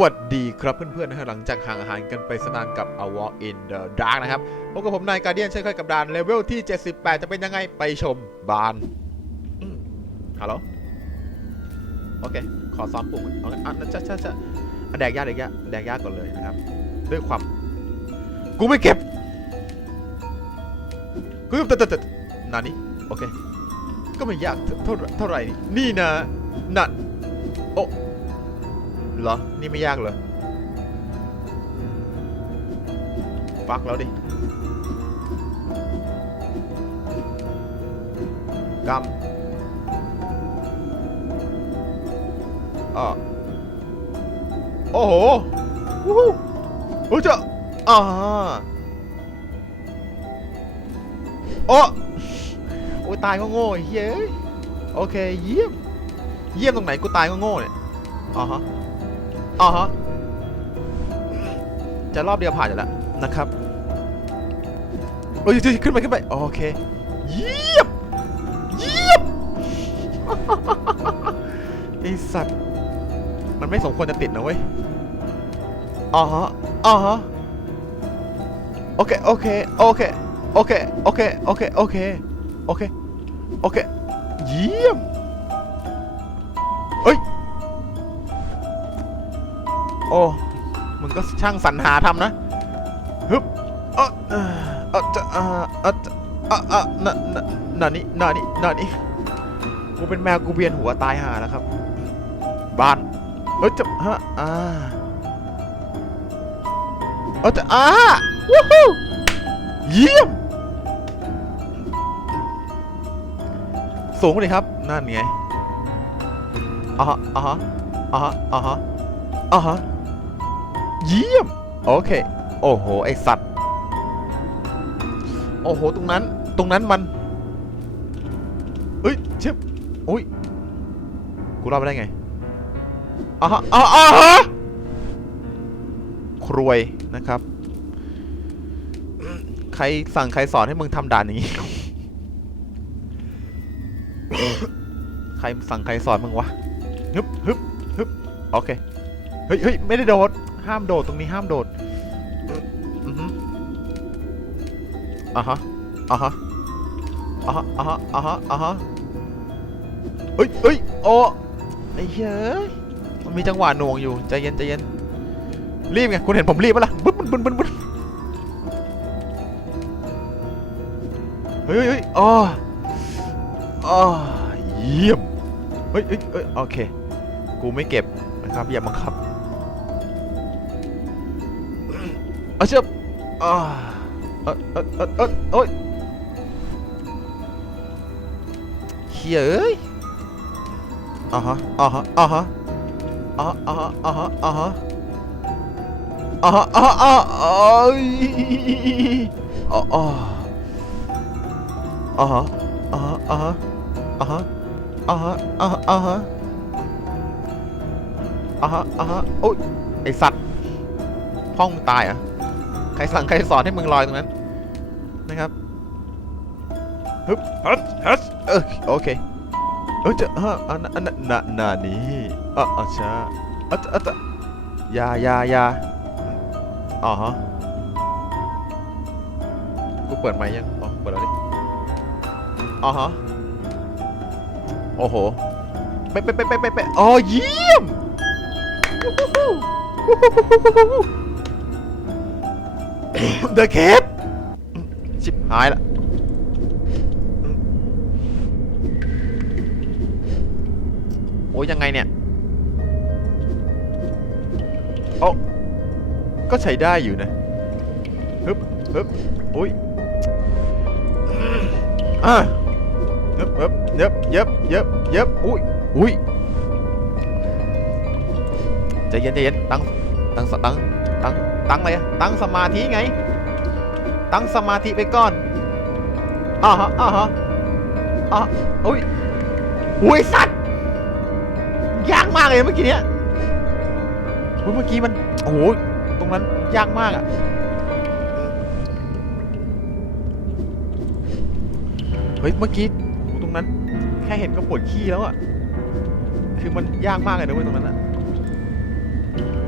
วัสดีครับเพื่อนๆนะฮะหลังจากห่างอาหารกันไปสนานกับ A Walk in the Dark นะครับพบกับผมนายการเดียนเช่นเคยกับดานเลเวลที่ 78 จะเป็นยังไงไปชมบานฮัลโหลโอเค ขอซ้อมปุ่มก่อนเอาอะนะจ๊ะจ๊ะจ๊ะอะแดกยาแดกยาแดกยาก่อนเลยนะครับ ด้วยความ กูไม่เก็บกูแต่แต่แต่นานี่โอเค ก็ไม่ยากเท่าเท่าไหร่นี่นะนั่นโอ้ เหรอ นี่ไม่ยากเหรอฟักแล้วดิกำอะโอ้โหวู้ฮู้โอ้เจ้าอ่าโอ้โอ้ตายก็โง่ไอ้เฮ้ยโอเค เยี่ยม เยี่ยมตรงไหนกูตายก็โง่เนี่ยอ๋อฮะ อ๋อฮะจะรอบเดียวผ่านอยู่แล้วนะครับโอ้ยขึ้นไปขึ้นไปโอเคเยี่ยมเยี่ยมไอสัตว์มันไม่สมควรจะติดนะเว้ยอ๋อฮะอ๋อฮะโอเคโอเคโอเคโอเคโอเคโอเคโอเคโอเคโอเคเยี่ยม โอ้ มึงก็ช่างสรรหาทำนะฮึบเออเออจะเออเออจะเออเออน่ะน่น่ะนี่น่ะนี่น่ะนี่กูเป็นแมวกูเวียนหัวตายห่าแล้วครับ บ้านเออจะฮะอ่าเออจะอ่าวู้ฮู้เยี่ยม สูงเลยครับ นั่นไงอะอ่าฮะอ่าฮะอะอะ เยี่ยม โอเค โอ้โห ไอสัตว์ โอ้โห ตรงนั้น ตรงนั้นมันเอ้ยเชิบอุ้ย กูรอดไปได้ไงอะฮะอะอะฮะครวยนะครับ ใครสั่งใครสอนให้มึงทำด่านอย่างนี้ ใครสั่งใครสอนมึงวะ ฮึบฮึบฮึบโอเค เฮ้ยเฮ้ยไม่ได้โดด ห้ามโดดตรงนี้ห้ามโดดอือฮึอะฮะอะฮะอะฮะอะฮะอะฮะอะฮะเฮ้ยเฮ้ยโอ้ไอ้เฮ้ยมันมีจังหวะหน่วงอยู่ใจเย็นใจเย็นรีบไงคุณเห็นผมรีบปะล่ะบึ้นบึ้นบึ้นบึ้นบึ้นเฮ้ยเฮ้ยอ๋ออ๋อเยี่ยมเฮ้ยเฮ้ยเฮ้ยโอเค กูไม่เก็บนะครับอย่าบังคับ เอาเชือบอ่าเออเออเออเออโอ้ยเฮียเอ้ยอ่าฮะอ่าฮะอ่าฮะอ่าอ่าฮะอ่าฮะอ่าฮะอ่าฮะอ่าอ่าอ่าอ่าอ่าอ่าฮะอ่าฮะอ่าฮะอ่าฮะอ่าฮะอ่าฮะอ่าฮะอ่าฮะอ่าฮะโอ้ยไอสัตว์ห้องตายอะ ใครสั่งใครสอนให้มึงลอยตรงนั้นนะครับฮึบฮัทฮัทเออโอเคเออจะฮะอันอันน่ะน่ะน่ะนี่อะอะช้าอะอะอะอยาอยาอยาอ๋อฮะกูเปิดไมค์ยังอ๋อเปิดแล้วดิอ๋อฮะโอ้โหเป๊ะเป๊ะเป๊ะเป๊ะเป๊ะเป๊ะอ๋อเยี่ยม เดอะเคปชิบหายละโอ้ยยังไงเนี่ยโอ้ก็ใช้ได้อยู่นะฮึบฮึบอุ้ยอะฮึบฮึบเย็บเย็บเย็บเย็บอุ้ยอุ้ยใจเย็นใจเย็นตั้งตั้งสตั้งตั้ง ตั้งอะไรอะตั้งสมาธิไง ตั้งสมาธิไปก่อนอ่าฮะอ่าฮะอะอุ้ยอุ้ยสัตว์ยากมากเลยเมื่อกี้เนี้ยอุ๊ยเมื่อกี้มันโอ้โหตรงนั้นยากมากอะเฮ้ยเมื่อกี้โอ้โหตรงนั้น แค่เห็นก็ปวดขี้แล้วอะคือมันยากมากเลยนะเว้ยตรงนั้นอะ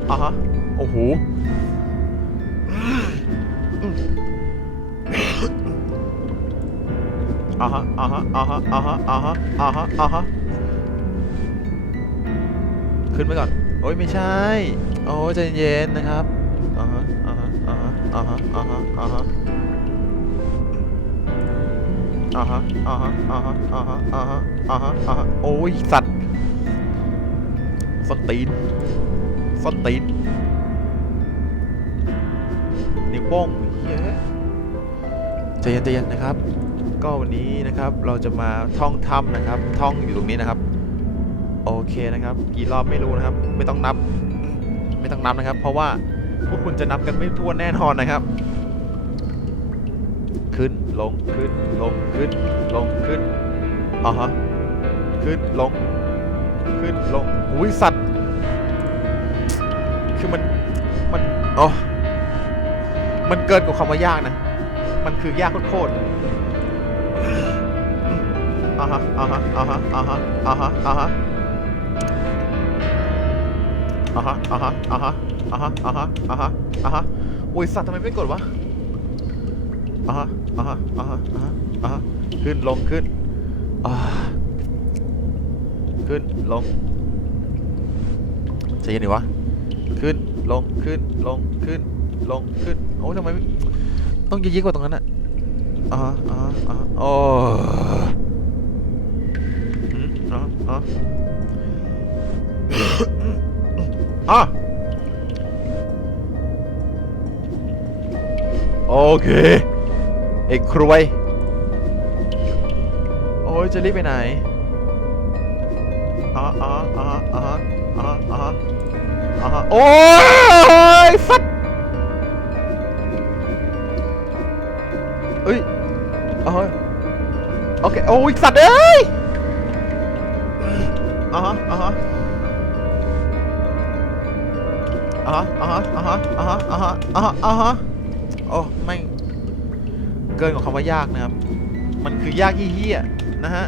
อ่าฮะโอ้โห อ่าฮะอ่าฮะอ่าฮะอ่าฮะอ่าฮะอ่าฮะอ่าฮะขึ้นไปก่อน โอ้ยไม่ใช่ โอ้ยใจเย็นนะครับอ่าฮะอ่าฮะอ่าฮะอ่าฮะอ่าฮะอ่าฮะอ่าฮะอ่าฮะอ่าฮะอ่าฮะอ่าฮะอ่าฮะอ่าฮะโอ้ยสัตว์ส้นตีนส้นตีนนิ้วโป้งเฮ้ยใจเย็นใจเย็นนะครับ ก็วันนี้นะครับเราจะมาท่องถ้ำนะครับ ท่องอยู่ตรงนี้นะครับ โอเคนะครับ กี่รอบไม่รู้นะครับ ไม่ต้องนับ ไม่ต้องนับนะครับ เพราะว่าพวกคุณจะนับกันไม่ทั่วแน่นอนนะครับ ขึ้นลงขึ้นลงขึ้นลงขึ้นอ่าฮะขึ้นลงขึ้นลงอุ้ยสัตว์ คือมันมันอ๋อมันเกินกว่าคำว่ายากนะ มันคือยากโคตร อ่าฮะอ่าฮะอ่าฮะอ่าฮะอ่าฮะอ่าฮะอ่าฮะอ่าฮะอ่าฮะอ่าฮะอ่าฮะอ่าฮะอ่าฮะอุ้ยสัตว์ทำไมไม่กดวะอ่าฮะอ่าฮะอ่าฮะอ่าฮะอ่าฮะขึ้นลงขึ้นอ่าขึ้นลงใจเย็นดิวะขึ้นลงขึ้นลงขึ้นลงขึ้นโอ้ยทำไมไม่ต้องยิ่งๆกว่าตรงนั้นอะอ่าฮะอ่าฮะอ่าฮะโอ้อืม อ่าฮะอะอะโอเคไอ้ครวย โอ้ยจะรีบไปไหนอ่าอ่าอ่าอ่าอ่าอ่าอ่าฮะโอ้ยสัตว์เอ้ยอ่าฮะโอเค โอ้ยสัตว์เอ้ย ฮะอ่าฮะอ่าฮะอ่าฮะอ่าฮะโอ้ไม่เกินกว่าคำว่ายากนะครับ มันคือยากเฮี้ยๆนะฮะ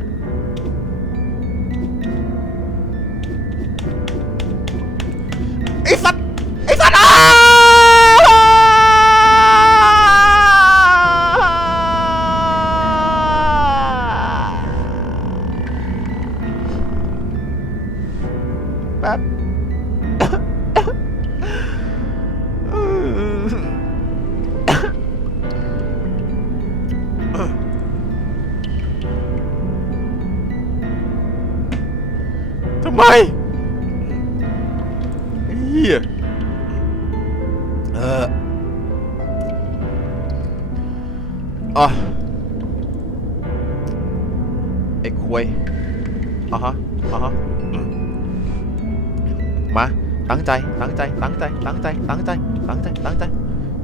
มมา ตั้งใจ ตั้งใจ ตั้งใจ ตั้งใจ ตั้งใจ ตั้งใจ ตั้งใจ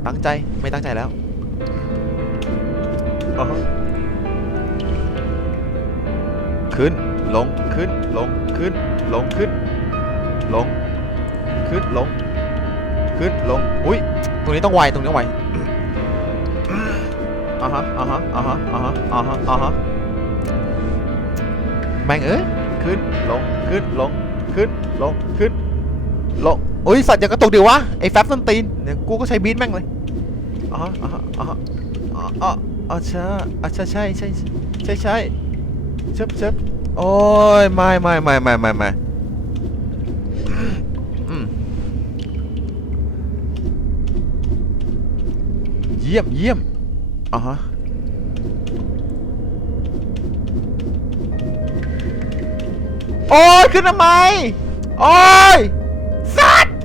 ตั้งใจ ไม่ตั้งใจแล้วอะฮะขึ้น ลง ขึ้น ลง ขึ้น ลง ขึ้น ลง ขึ้น ลง ขึ้น ลง อุ้ย ตรงนี้ต้องไว ตรงนี้ต้องไวอ่าฮะอ่าฮะอ่าฮะอ่าฮะอ่าฮะอ่าฮะแม่งเอ้ย ขึ้นลงขึ้นลงขึ้นลงขึ้นลงโอ้ยสัตว์อย่ากระตุกเดี๋ยววะไอ้แฟบส้นตีนเดี๋ยวกูก็ใช้บีทแม่งเลยอ่าฮะอ่าฮะอ่าฮะอ่าอ่าอ่าใช่อ่าใช่ใช่ใช่ใช่ใช่เชิบเชิบโอ้ยไม่ไม่ไม่ไม่ไม่ไม่เยี่ยมเยี่ยมอะ โอ้ยขึ้นทำไม โอ้ยสัตว์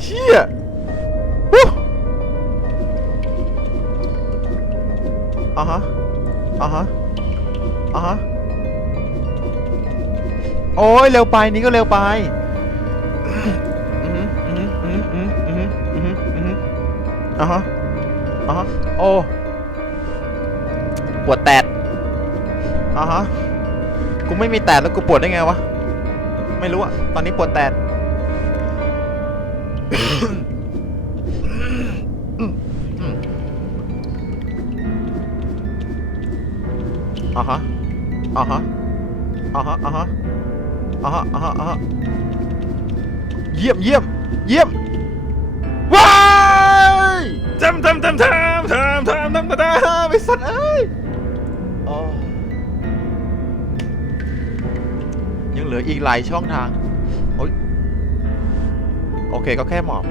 เชี่ยฮู้อะฮะอะฮะอะฮะโอ้ยเร็วไปนี่ก็เร็วไปอะฮะอะฮะโอ้ปวดแตดอะฮะ กูไม่มีแตดแล้วกูปวดได้ไงวะ ไม่รู้อะตอนนี้ปวดแตดอะฮะอะฮะอะฮะอะฮะอะฮะอะฮะอะฮะเยี่ยมเยี่ยมเยี่ยมทำทำทำทำทำทำทำทำไปสัตว์เอ้ย เหลืออีกหลายช่องทางโอ๊ยโอเคก็แค่หมอบ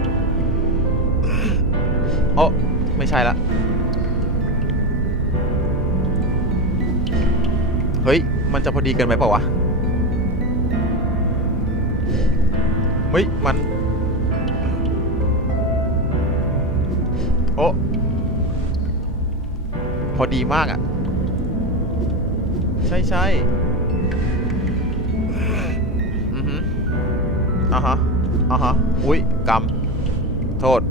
โอ้ไม่ใช่ละ เฮ้ย มันจะพอดีกันไหมเปล่าวะ เฮ้ย มัน โอ้พอดีมากอะ่ะ ใช่ใช่ อ่าฮะอ่าฮะอุ้ยกรรมโทษ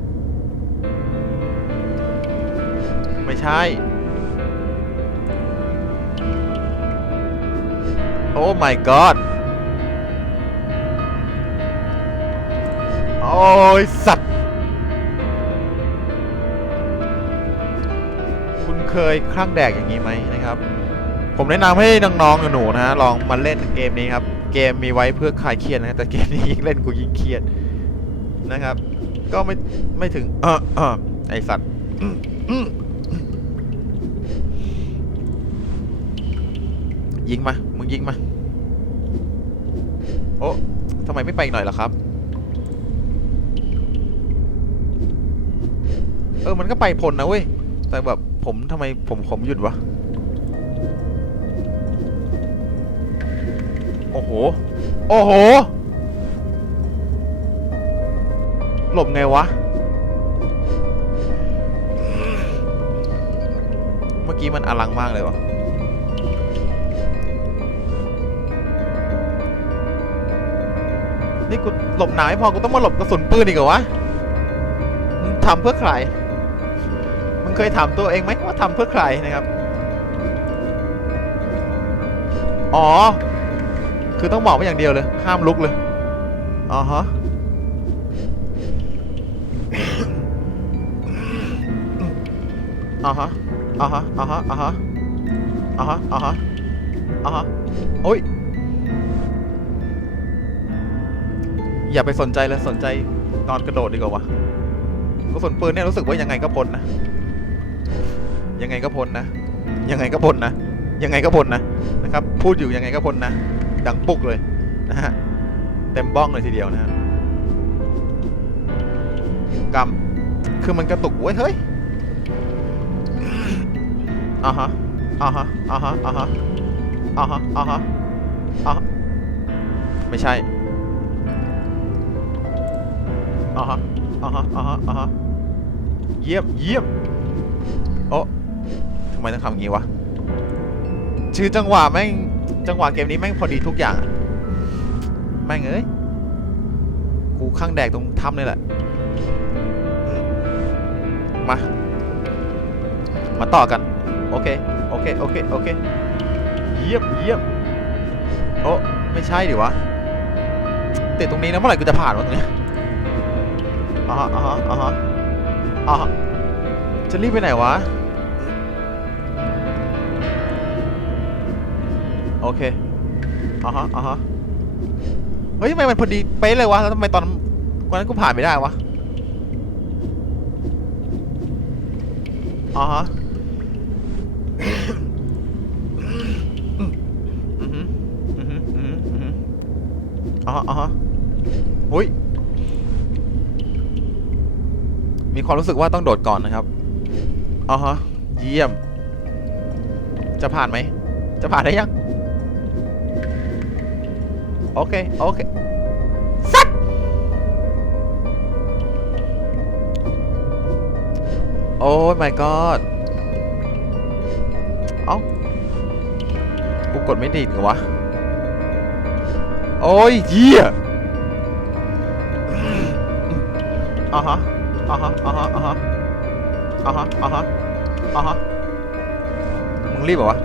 ไม่ใช่ โอ้ my god โอ้ยสัตว์ คุณเคยคลั่งแดกอย่างนี้ไหมนะครับ ผมแนะนำให้น้องๆหนูๆนะฮะ ลองมาเล่นเกมนี้ครับ เกมมีไว้เพื่อคลายเครียดนะแต่เกมนี้ยิ่งเล่นกูยิ่งเครียดนะครับ ก็ไม่ไม่ถึงเออเออไอสัตว์ยิงมา มึงยิงมา โอ้ทำไมไม่ไปอีกหน่อยล่ะครับ เออ มันก็ไปพลนะเว้ย แต่แบบผมทำไมผมผมหยุดวะ อ้โห โอ้โห หลบไงวะ เมื่อกี้มันอลังมากเลยวะนี่กูหลบหนาไม่พอกูต้องมาหลบกระสุนปืนอีกเหรอวะมึงทำเพื่อใคร มึงเคยถามตัวเองไหมว่าทำเพื่อใครนะครับ อ๋อ คือต้องบอกไว้อย่างเดียวเลย ห้ามลุกเลยอ๋อฮะอ่าฮะอ่าฮะอ่าฮะอ่าฮะอ่าฮะอ่าฮะอ่าฮะโอ้ย อย่าไปสนใจเลยสนใจตอนกระโดดดีกว่าวะกระสุนปืนเนี่ยรู้สึกว่ายังไงก็พ้นนะ ยังไงก็พ้นนะ ยังไงก็พ้นนะ ยังไงก็พ้นนะนะครับ พูดอยู่ยังไงก็พ้นนะ ดังปุกเลยนะฮะเต็มบ้องเลยทีเดียวนะฮะกรรมคือมันกระตุกเว้ยเฮ้ยอ่าฮะอ่าฮะอ่าฮะอ่าฮะอ่าฮะอ่าฮะอ่าไม่ใช่อ่าฮะอ่าฮะอ่าฮะอ่าฮะเยี่ยมเยี่ยมโอ้ทำไมต้องทำอย่างงี้วะชื่อจังหวะแม่ง จังหวะเกมนี้แม่งพอดีทุกอย่างแม่งเอ้ย กูข้างแดกตรงถ้ำนี่แหละ มา มาต่อกัน โอเค โอเค โอเค โอเค เยี่ยมเยี่ยมโอ้ไม่ใช่ดิวะติดตรงนี้นะเมื่อไหร่กูจะผ่านวะตรงนี้อ่าฮะอ่าฮะอ่าฮะอ่าฮะจะรีบไปไหนวะ โอเคอ่าฮะอ่าฮะเฮ้ยทำไมมันพอดีเป๊ะเลยวะแล้วทำไมตอนวันนั้นกูผ่านไม่ได้วะอ่าฮะอือฮึอือฮึอือฮึอืออ่าฮะอ่าฮะอุ้ย มีความรู้สึกว่าต้องโดดก่อนนะครับอ่าฮะ เยี่ยม จะผ่านไหม จะผ่านได้ยัง โอเค โอเคสัตว์โอ้ my god เอ้ากูกดไม่ดีดเหรอวะ โอ้ยเหี้ยอ่าฮะอ่าฮะอ่าฮะอ่าฮะอ่าฮะอ่าฮะอ่าฮะมึงรีบเหรอวะ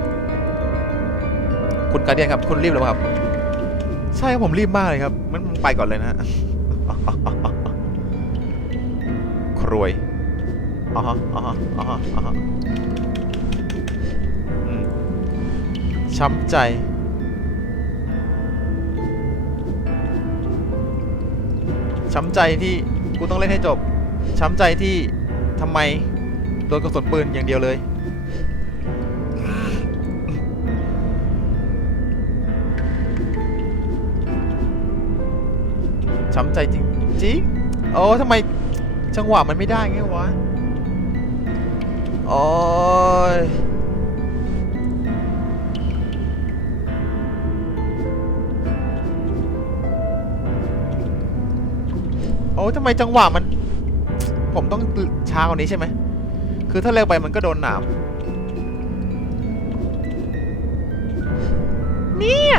คุณการเดียนครับ คุณรีบหรือเปล่าครับใช่ครับผมรีบมากเลยครับมันไปก่อนเลยนะ ครวยอ่าฮะอ่าฮะอ่าฮะอ่าฮะอืมช้ำใจ ช้ำใจที่กูต้องเล่นให้จบ ช้ำใจที่ทำไมโดนกระสุนปืนอย่างเดียวเลย ช้ำใจจริงจริงๆโอ้ทำไมจังหวะมันไม่ได้ไงวะโอ้ยโอ้ทำไมจังหวะมัน ผมต้องช้ากว่านี้ใช่ไหม คือถ้าเร็วไปมันก็โดนหนามเนี่ย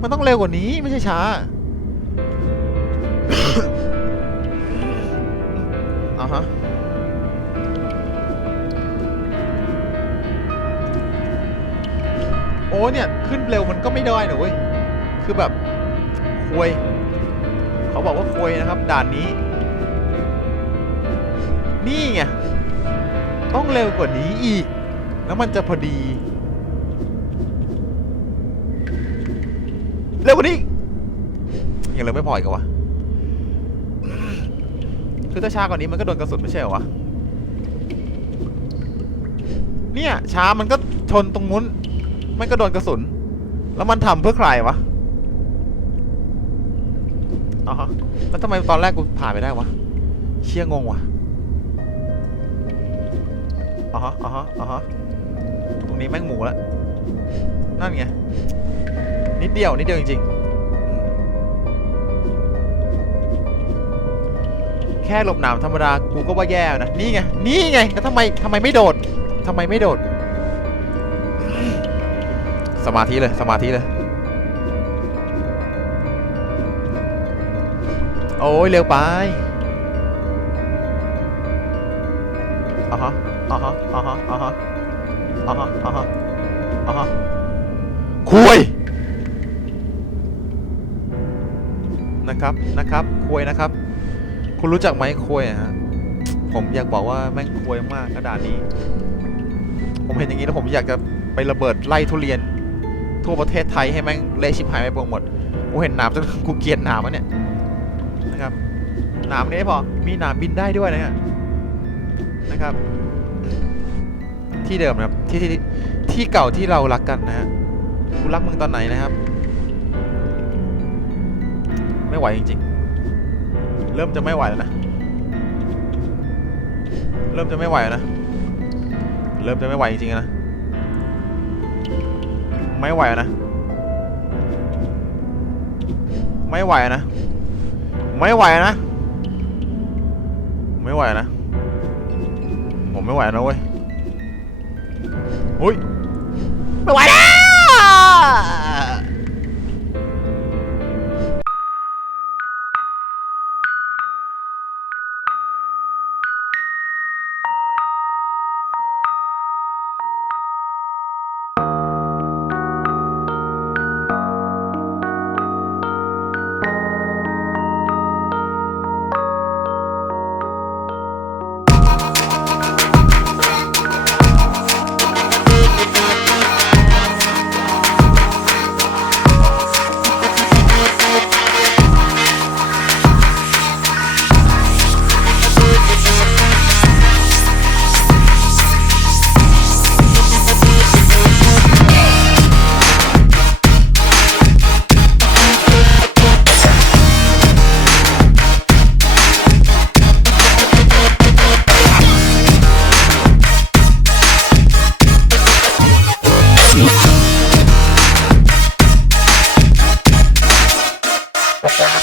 มันต้องเร็วกว่านี้ไม่ใช่ช้า อ่าฮะ โอ้เนี่ย ขึ้นเร็วมันก็ไม่ได้นะเว้ย คือแบบควย เขาบอกว่าควยนะครับ ด่านนี้ นี่ไง ต้องเร็วกว่านี้อีก แล้วมันจะพอดี เร็วกว่านี้อยังเร็วไม่พออีกเหรอวะ คือถ้าช้ากว่านี้มันก็โดนกระสุนไม่ใช่เหรอวะ เนี่ยช้ามันก็ชนตรงนู้นมันก็โดนกระสุน แล้วมันทำเพื่อใครวะอ๋อแล้วทำไมตอนแรกกูผ่านไปได้วะ เชี่ยงงวะอ๋อฮะอ๋อฮะอ๋อฮะตรงนี้แม่งหมูแล้วนั่นไง นิดเดียว นิดเดียวจริงๆ แค่หลบหนามธรรมดากูก็ว่าแย่นะนี่ไงนี่ไงแล้วทำไมทำไมไม่โดดทำไมไม่โดด สมาธิเลยสมาธิเลยโอ้ยเร็วไปอะฮะอะฮะอะฮะอะฮะอะฮะอะฮะอะฮะคุยนะครับนะครับคุยนะครับ คุณรู้จักไหมคุยอะฮะ ผมอยากบอกว่าแม่งคุยมากกระดานนี้ ผมเห็นอย่างนี้แล้วผมอยากจะไประเบิดไล่ทุเรียน ทั่วประเทศไทยให้แม่งเละชิบหายไปหมด กูเห็นหนามจนกูเกลียดหนามอะเนี่ยนะครับหนามนี้พอ มีหนามบินได้ด้วยนะฮะนะครับ ที่เดิมนะครับที่ที่ที่เก่าที่เรารักกันนะฮะกูรักมึงตอนไหนนะครับ ไม่ไหวจริงๆ เริ่มจะไม่ไหวแล้วนะ เริ่มจะไม่ไหวแล้วนะ เริ่มจะไม่ไหวจริงๆนะ ไม่ไหวแล้วนะ ไม่ไหวนะ ไม่ไหวนะ ไม่ไหวนะ ผมไม่ไหวนะเว้ยอุ้ยไม่ไหวแล้ว